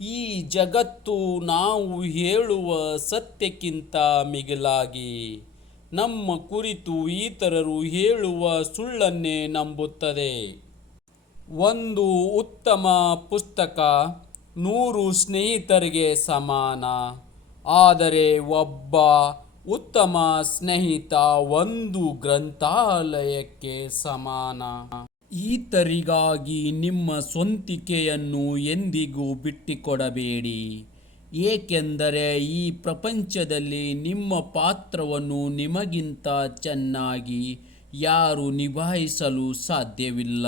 ಈ ಜಗತ್ತು ನಾವು ಹೇಳುವ ಸತ್ಯಕ್ಕಿಂತ ಮಿಗಿಲಾಗಿ ನಮ್ಮ ಕುರಿತು ಇತರರು ಹೇಳುವ ಸುಳ್ಳನ್ನೇ ನಂಬುತ್ತದೆ. ಒಂದು ಉತ್ತಮ ಪುಸ್ತಕ 100 ಸ್ನೇಹಿತರಿಗೆ ಸಮಾನ, ಆದರೆ ಒಬ್ಬ ಉತ್ತಮ ಸ್ನೇಹಿತ ಒಂದು ಗ್ರಂಥಾಲಯಕ್ಕೆ ಸಮಾನ. ಈತರಿಗಾಗಿ ನಿಮ್ಮ ಸ್ವಂತಿಕೆಯನ್ನು ಎಂದಿಗೂ ಬಿಟ್ಟುಕೊಡಬೇಡಿ, ಏಕೆಂದರೆ ಈ ಪ್ರಪಂಚದಲ್ಲಿ ನಿಮ್ಮ ಪಾತ್ರವನ್ನು ನಿಮಗಿಂತ ಚೆನ್ನಾಗಿ ಯಾರೂ ನಿಭಾಯಿಸಲು ಸಾಧ್ಯವಿಲ್ಲ.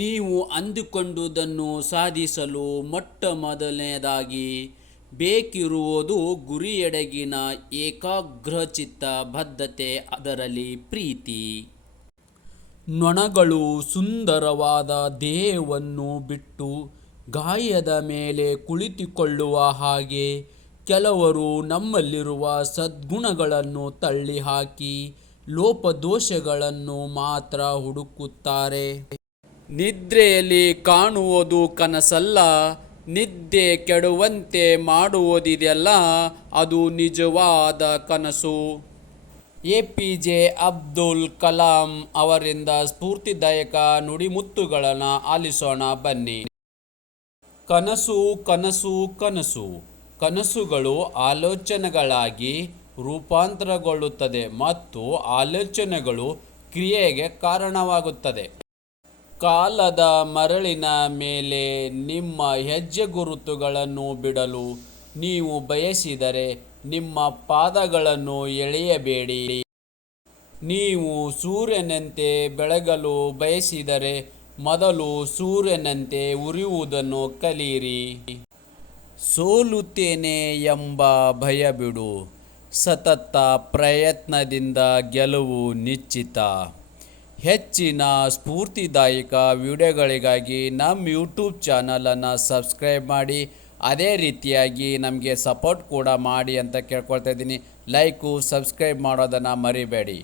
ನೀವು ಅಂದುಕೊಂಡುದನ್ನು ಸಾಧಿಸಲು ಮೊಟ್ಟಮೊದಲನೆಯದಾಗಿ ಬೇಕಿರುವುದು ಗುರಿಯೆಡೆಗಿನ ಏಕಾಗ್ರಚಿತ್ತ ಬದ್ಧತೆ, ಅದರಲ್ಲಿ ಪ್ರೀತಿ. ನೊಣಗಳು ಸುಂದರವಾದ ದೇಹವನ್ನು ಬಿಟ್ಟು ಗಾಯದ ಮೇಲೆ ಕುಳಿತುಕೊಳ್ಳುವ ಹಾಗೆ ಕೆಲವರು ನಮ್ಮಲ್ಲಿರುವ ಸದ್ಗುಣಗಳನ್ನು ತಳ್ಳಿಹಾಕಿ ಲೋಪದೋಷಗಳನ್ನು ಮಾತ್ರ ಹುಡುಕುತ್ತಾರೆ. ನಿದ್ರೆಯಲ್ಲಿ ಕಾಣುವುದು ಕನಸಲ್ಲ, ನಿದ್ದೆ ಕೆಡುವಂತೆ ಮಾಡುವುದಿದೆಯಲ್ಲ ಅದು ನಿಜವಾದ ಕನಸು. ಎಪಿಜೆ ಅಬ್ದುಲ್ ಕಲಾಂ ಅವರಿಂದ ಸ್ಫೂರ್ತಿದಾಯಕ ನುಡಿಮುತ್ತುಗಳನ್ನು ಆಲಿಸೋಣ ಬನ್ನಿ. ಕನಸು ಕನಸು ಕನಸು ಕನಸುಗಳು ಆಲೋಚನೆಗಳಾಗಿ ರೂಪಾಂತರಗೊಳ್ಳುತ್ತದೆ ಮತ್ತು ಆಲೋಚನೆಗಳು ಕ್ರಿಯೆಗೆ ಕಾರಣವಾಗುತ್ತದೆ. ಕಾಲದ ಮರಳಿನ ಮೇಲೆ ನಿಮ್ಮ ಹೆಜ್ಜೆಗುರುತುಗಳನ್ನು ಬಿಡಲು ನೀವು ಬಯಸಿದರೆ ನಿಮ್ಮ ಪಾದಗಳನ್ನು ಎಳೆಯಬೇಡಿ. ನೀವು ಸೂರ್ಯನಂತೆ ಬೆಳಗಲು ಬಯಸಿದರೆ ಮೊದಲು ಸೂರ್ಯನಂತೆ ಉರಿಯುವುದನ್ನು ಕಲಿಯಿರಿ. ಸೋಲುತ್ತೇನೆ ಎಂಬ ಭಯ ಬಿಡು, ಸತತ ಪ್ರಯತ್ನದಿಂದ ಗೆಲುವು ನಿಶ್ಚಿತ. ಹೆಚ್ಚಿನ ಸ್ಫೂರ್ತಿದಾಯಕ ವಿಡಿಯೋಗಳಿಗಾಗಿ ನಮ್ಮ ಯೂಟ್ಯೂಬ್ ಚಾನಲನ್ನು ಸಬ್ಸ್ಕ್ರೈಬ್ ಮಾಡಿ, ಅದೇ ರೀತಿಯಾಗಿ ನಮಗೆ ಸಪೋರ್ಟ್ ಕೂಡ ಮಾಡಿ ಅಂತ ಕೇಳ್ಕೊಳ್ತಾ ಇದ್ದೀನಿ. ಲೈಕು ಸಬ್ಸ್ಕ್ರೈಬ್ ಮಾಡೋದನ್ನು ಮರಿಬೇಡಿ.